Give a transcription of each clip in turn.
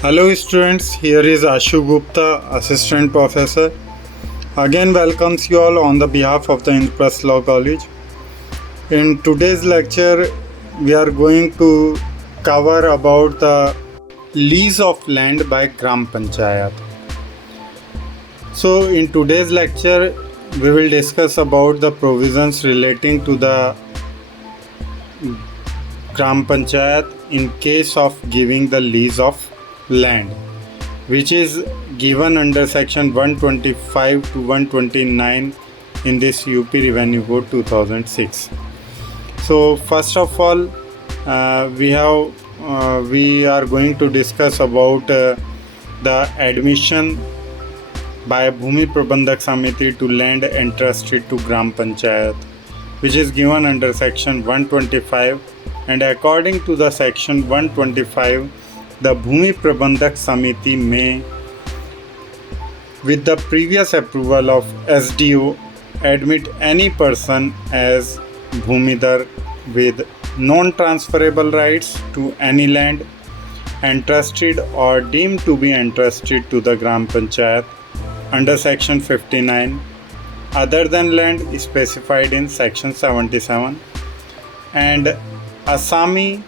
Hello students, here is Ashu Gupta, Assistant Professor. Again welcomes you all on the behalf of the Inpress Law College. In today's lecture, we are going to cover about the lease of land by Gram Panchayat. So in today's lecture, we will discuss about the provisions relating to the Gram Panchayat in case of giving the lease of land, which is given under section 125 to 129 in this UP Revenue Code 2006. So first of all, we are going to discuss about the admission by Bhumi Prabandhak Samiti to land entrusted to Gram Panchayat, which is given under section 125, and according to the section 125, the Bhumi Prabandhak Samiti may, with the previous approval of SDO, admit any person as Bhumidar with non-transferable rights to any land entrusted or deemed to be entrusted to the Gram Panchayat under section 59 other than land specified in section 77, and Assami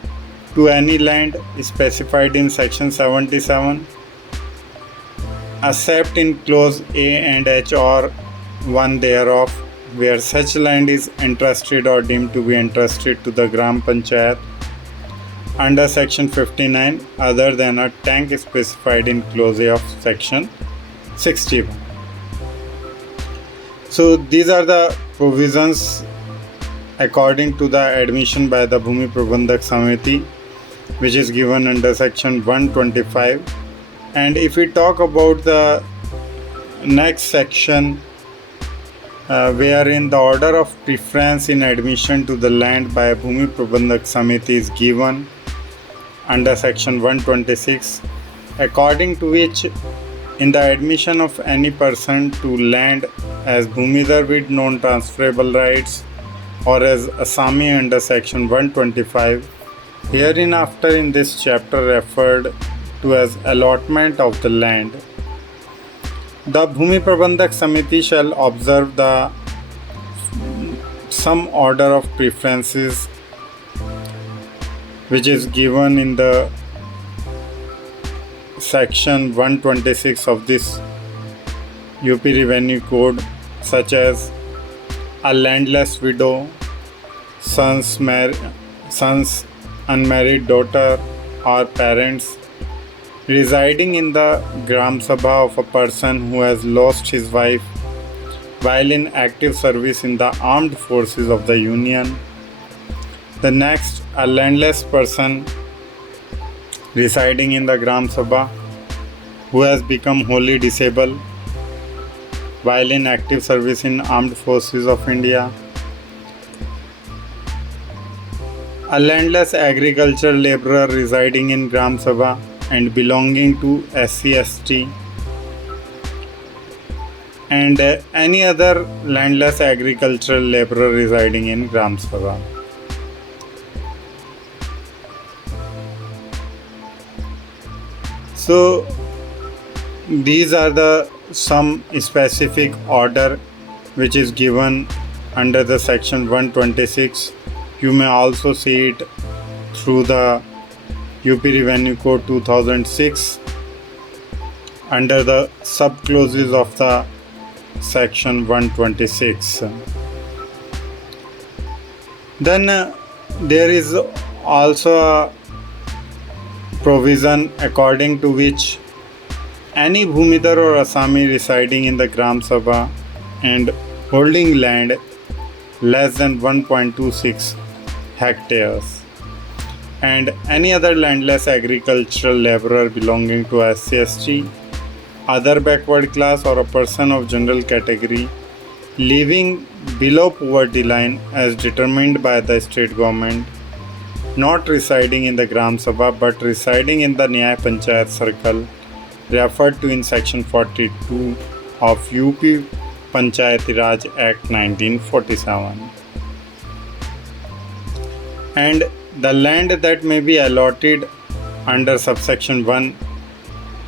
to any land specified in section 77 except in clause A and H or one thereof, where such land is entrusted or deemed to be entrusted to the Gram Panchayat under section 59 other than a tank specified in clause A of section 61. So these are the provisions according to the admission by the Bhumi Prabandhak Samiti, which is given under section 125. And if we talk about the next section, wherein the order of preference in admission to the land by Bhumi Prabandhak Samiti is given under section 126, according to which in the admission of any person to land as Bhumidar with non-transferable rights or as Assami under section 125, hereinafter in this chapter referred to as allotment of the land, the Bhumi Prabandhak Samiti shall observe the some order of preferences which is given in the section 126 of this UP Revenue Code, such as a landless widow, son's unmarried daughter or parents residing in the Gram Sabha of a person who has lost his wife while in active service in the armed forces of the Union. The next, a landless person residing in the Gram Sabha who has become wholly disabled while in active service in armed forces of India. A landless agricultural laborer residing in Gram Sabha and belonging to SC/ST, and any other landless agricultural laborer residing in Gram Sabha. So these are the some specific order which is given under the section 126. You may also see it through the UP Revenue Code 2006 under the sub-clauses of the section 126. Then there is also a provision according to which any Bhumidar or Assami residing in the Gram Sabha and holding land less than 1.26 hectares and any other landless agricultural laborer belonging to SC/ST, other backward class or a person of general category living below poverty line as determined by the state government, not residing in the Gram Sabha but residing in the Nyaya Panchayat circle referred to in section 42 of UP Panchayati Raj Act 1947. And the land that may be allotted under subsection 1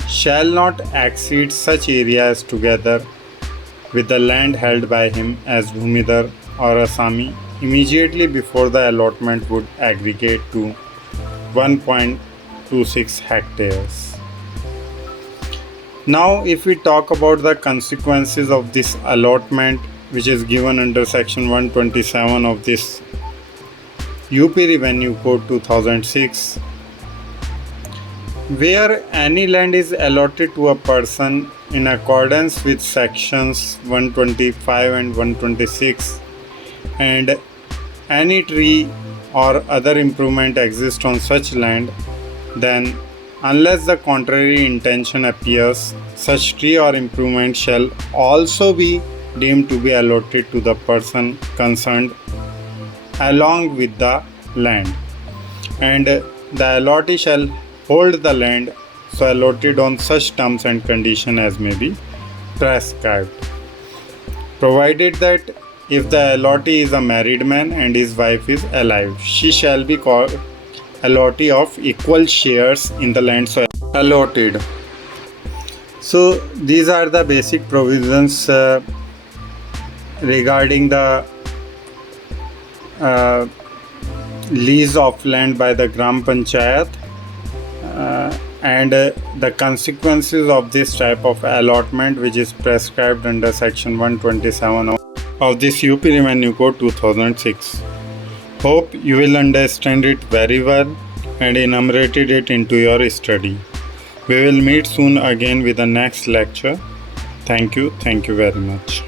shall not exceed such areas together with the land held by him as Bhumidhar or Asami immediately before the allotment would aggregate to 1.26 hectares. Now, if we talk about the consequences of this allotment, which is given under section 127 of this UP Revenue Code 2006, where any land is allotted to a person in accordance with sections 125 and 126, and any tree or other improvement exists on such land, then unless the contrary intention appears, such tree or improvement shall also be deemed to be allotted to the person concerned along with the land, and the allottee shall hold the land so allotted on such terms and conditions as may be prescribed, provided that if the allottee is a married man and his wife is alive, she shall be called allottee of equal shares in the land so allotted. So these are the basic provisions regarding the lease of land by the Gram Panchayat and the consequences of this type of allotment, which is prescribed under section 127 of this UP Revenue Code 2006. Hope you will understand it very well and enumerated it into your study. We will meet soon again with the next lecture. Thank you very much.